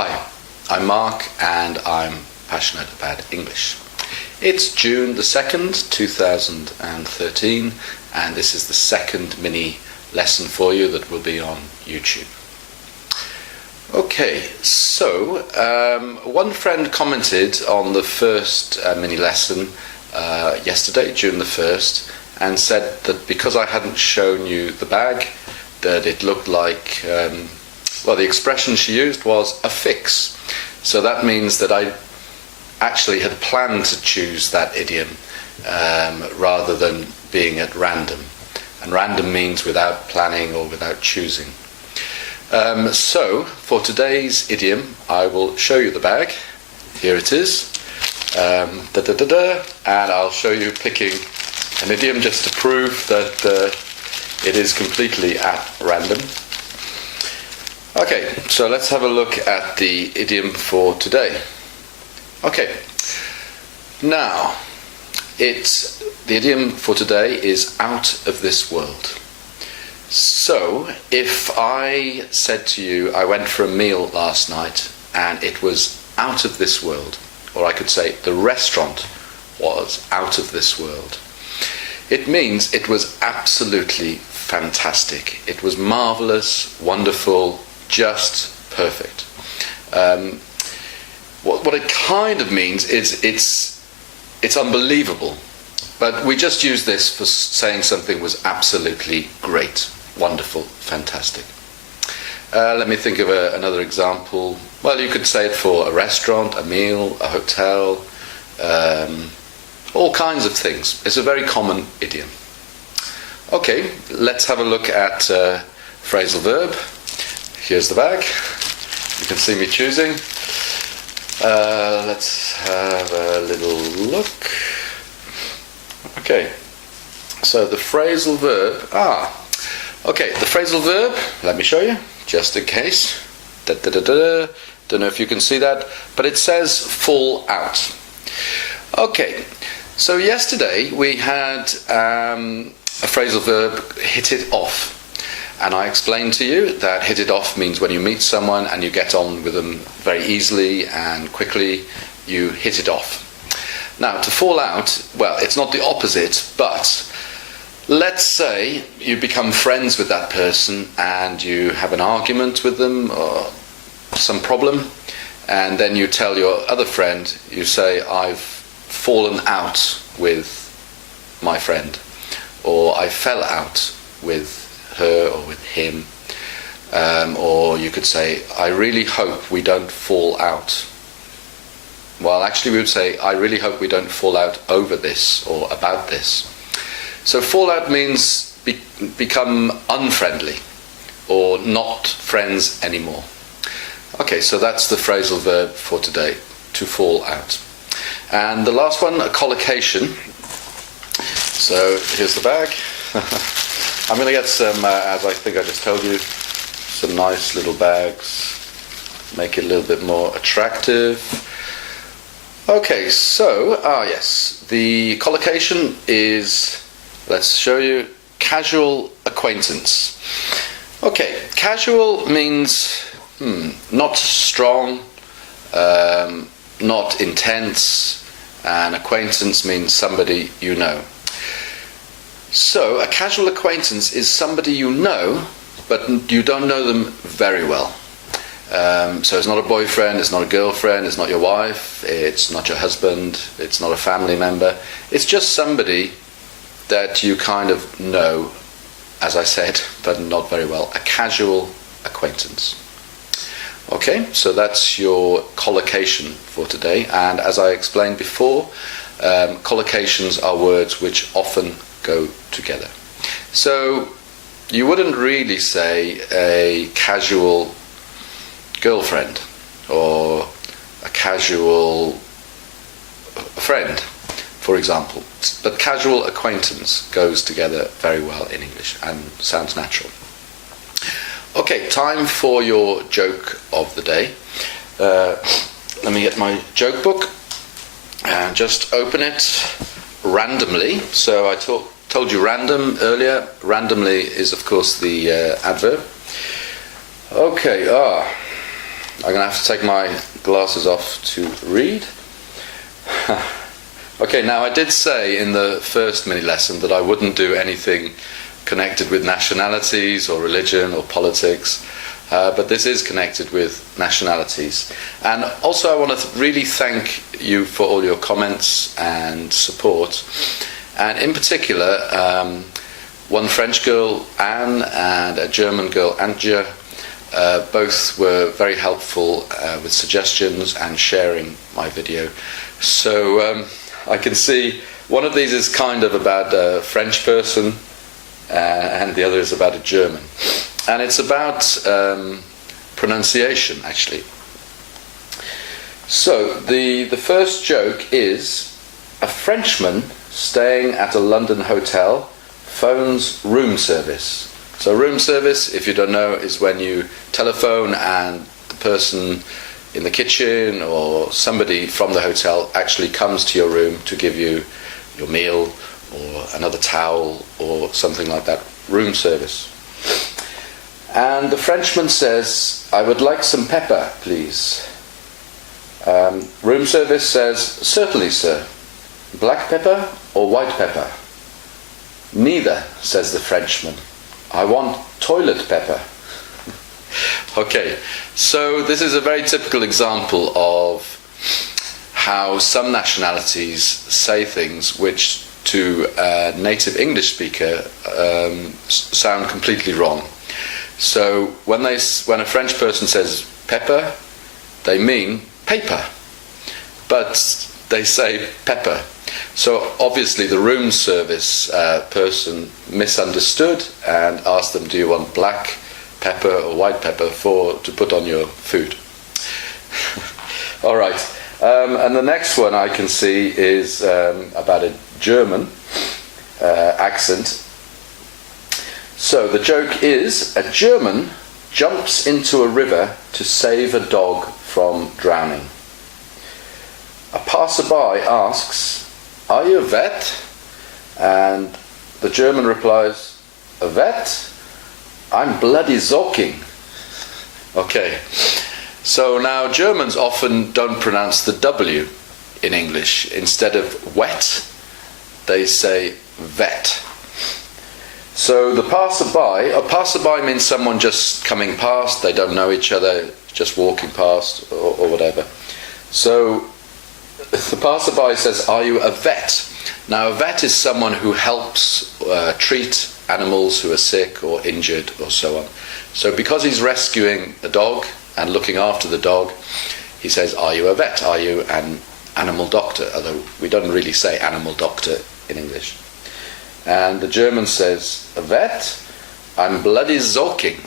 Hi, I'm Mark and I'm passionate about English. It's June the 2nd, 2013, and this is the second mini lesson for you that will be on YouTube. Okay, so one friend commented on the first mini lesson yesterday, June the 1st, and said that because I hadn't shown you the bag, that it looked like, well, the expression she used was a fix. So that means that I actually had planned to choose that idiom rather than being at random. And random means without planning or without choosing. So for today's idiom, I will show you the bag. Here it is. And I'll show you picking an idiom just to prove that it is completely at random. Okay, so let's have a look at the idiom for today. Okay, now the idiom for today is out of this world. So if I said to you, I went for a meal last night and it was out of this world, or I could say the restaurant was out of this world, it means it was absolutely fantastic. It was marvelous, wonderful, just perfect. What it kind of means is it's unbelievable, but we just use this for saying something was absolutely great, wonderful, fantastic. Let me think of another example. Well, you could say it for a restaurant, a meal, a hotel, all kinds of things. It's a very common idiom. Okay, let's have a look at phrasal verb. Here's the bag. You can see me choosing. Let's have a little look. Okay, so the phrasal verb. Okay, the phrasal verb, let me show you, just in case. Don't know if you can see that, but it says fall out. Okay, so yesterday we had a phrasal verb, hit it off. And I explained to you that hit it off means when you meet someone and you get on with them very easily and quickly, you hit it off. Now, to fall out, well, it's not the opposite, but let's say you become friends with that person and you have an argument with them or some problem, and then you tell your other friend, you say, I've fallen out with my friend, or I fell out with her or with him, or you could say, I really hope we don't fall out. Well, actually we would say, I really hope we don't fall out over this or about this. So fall out means become unfriendly or not friends anymore. Okay, so that's the phrasal verb for today, to fall out. And the last one, a collocation. So here's the bag. I'm going to get some, as I think I just told you, some nice little bags, make it a little bit more attractive. Okay, so, yes, the collocation is, let's show you, casual acquaintance. Okay, casual means not strong, not intense, and acquaintance means somebody you know. So, a casual acquaintance is somebody you know, but you don't know them very well. So it's not a boyfriend, it's not a girlfriend, it's not your wife, it's not your husband, it's not a family member. It's just somebody that you kind of know, as I said, but not very well. A casual acquaintance. Okay, so that's your collocation for today. And as I explained before, collocations are words which often go together. So you wouldn't really say a casual girlfriend or a casual friend, for example, but casual acquaintance goes together very well in English and sounds natural. Okay, time for your joke of the day. Let me get my joke book and just open it randomly. So I told you random earlier. Randomly is, of course, the adverb. Okay, I'm going to have to take my glasses off to read. Okay, now I did say in the first mini lesson that I wouldn't do anything connected with nationalities or religion or politics, but this is connected with nationalities. And also I want to really thank you for all your comments and support. And in particular, one French girl, Anne, and a German girl, Antje, both were very helpful with suggestions and sharing my video. So I can see one of these is kind of about a French person and the other is about a German. And it's about pronunciation, actually. So the first joke is: a Frenchman staying at a London hotel phones room service. So room service, if you don't know, is when you telephone and the person in the kitchen or somebody from the hotel actually comes to your room to give you your meal or another towel or something like that. Room service. And the Frenchman says, "I would like some pepper, please." Room service says, "Certainly, sir. Black pepper or white pepper?" "Neither," says the Frenchman. "I want toilet pepper." Okay, so this is a very typical example of how some nationalities say things which to a native English speaker sound completely wrong. So when a French person says pepper, they mean paper, but they say pepper. So obviously the room service person misunderstood and asked them, "Do you want black pepper or white pepper to put on your food?" All right. And the next one I can see is about a German accent. So the joke is: a German jumps into a river to save a dog from drowning. A passerby asks, "Are you a vet?" And the German replies, "A vet? I'm bloody zoking." Okay, so now Germans often don't pronounce the W in English. Instead of wet, they say vet. So the passerby, a passerby means someone just coming past, they don't know each other, just walking past or whatever. So the passerby says, "Are you a vet?" Now a vet is someone who helps treat animals who are sick or injured or so on. So because he's rescuing a dog and looking after the dog, he says, "Are you a vet? Are you an animal doctor?" Although we don't really say animal doctor in English. And the German says, "A vet? I'm bloody zoking."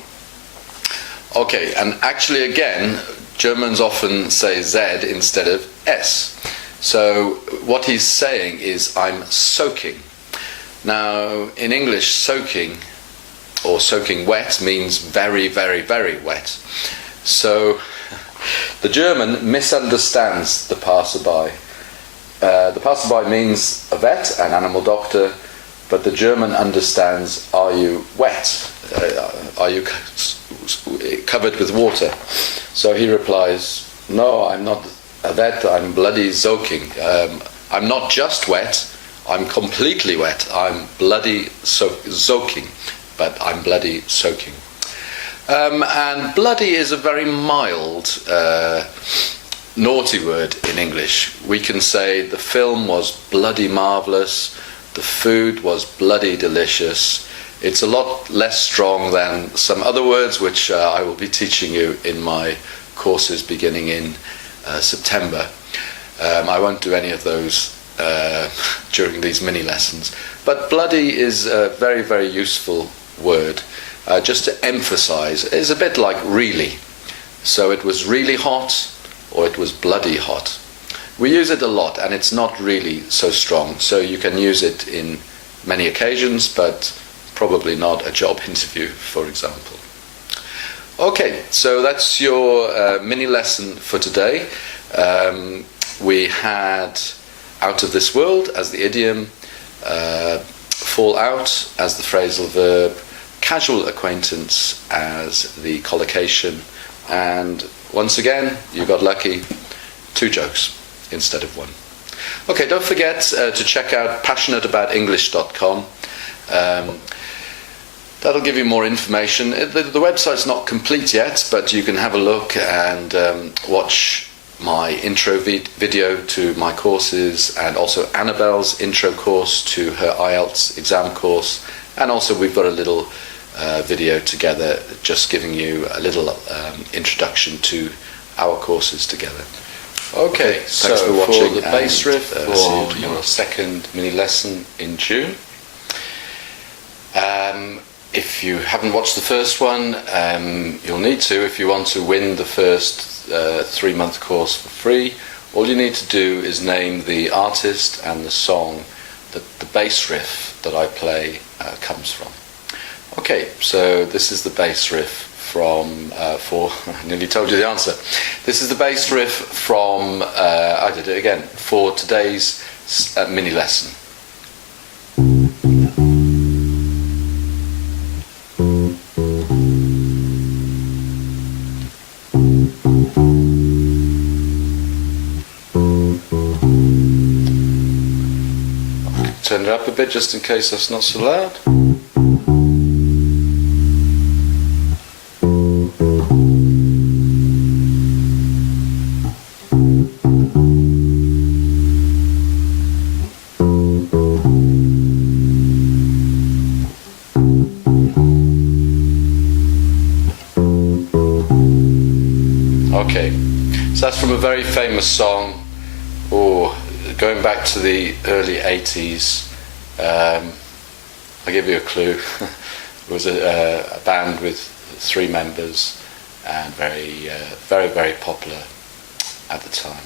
Okay, and actually again, Germans often say Z instead of S. So what he's saying is, "I'm soaking." Now, in English, soaking or soaking wet means very, very, very wet. So the German misunderstands the passerby. The passerby means a vet, an animal doctor, but the German understands, "Are you wet? Are you covered with water?" So he replies, "No, I'm not a vet, I'm bloody soaking. I'm not just wet, I'm completely wet. I'm bloody soaking, but I'm bloody soaking." And bloody is a very mild, naughty word in English. We can say the film was bloody marvellous, the food was bloody delicious. It's a lot less strong than some other words which I will be teaching you in my courses beginning in September. I won't do any of those during these mini lessons. But bloody is a very, very useful word. Just to emphasize, it's a bit like really. So it was really hot, or it was bloody hot. We use it a lot, and it's not really so strong. So you can use it in many occasions, but probably not a job interview, for example. Okay, so that's your mini lesson for today. We had out of this world as the idiom, fall out as the phrasal verb, casual acquaintance as the collocation, and once again, you got lucky. 2 jokes instead of 1. Okay, don't forget to check out passionateaboutenglish.com. That'll give you more information. The website's not complete yet, but you can have a look and watch my intro video to my courses, and also Annabelle's intro course to her IELTS exam course. And also we've got a little video together just giving you a little introduction to our courses together. Okay, thanks so for watching. For the bass riff for you your second mini lesson in June. If you haven't watched the first one, you'll need to if you want to win the first 3-month course for free. All you need to do is name the artist and the song that the bass riff that I play comes from. Okay, so this is the bass riff from, I nearly told you the answer. This is the bass riff from, I did it again, for today's mini lesson. Turn it up a bit just in case that's not so loud. Okay, so that's from a very famous song, going back to the early 80s. I'll give you a clue. It was a band with 3 members and very, very popular at the time.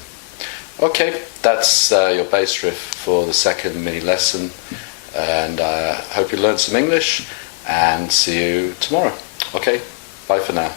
Okay, that's your bass riff for the second mini lesson, and I hope you learned some English, and see you tomorrow. Okay, bye for now.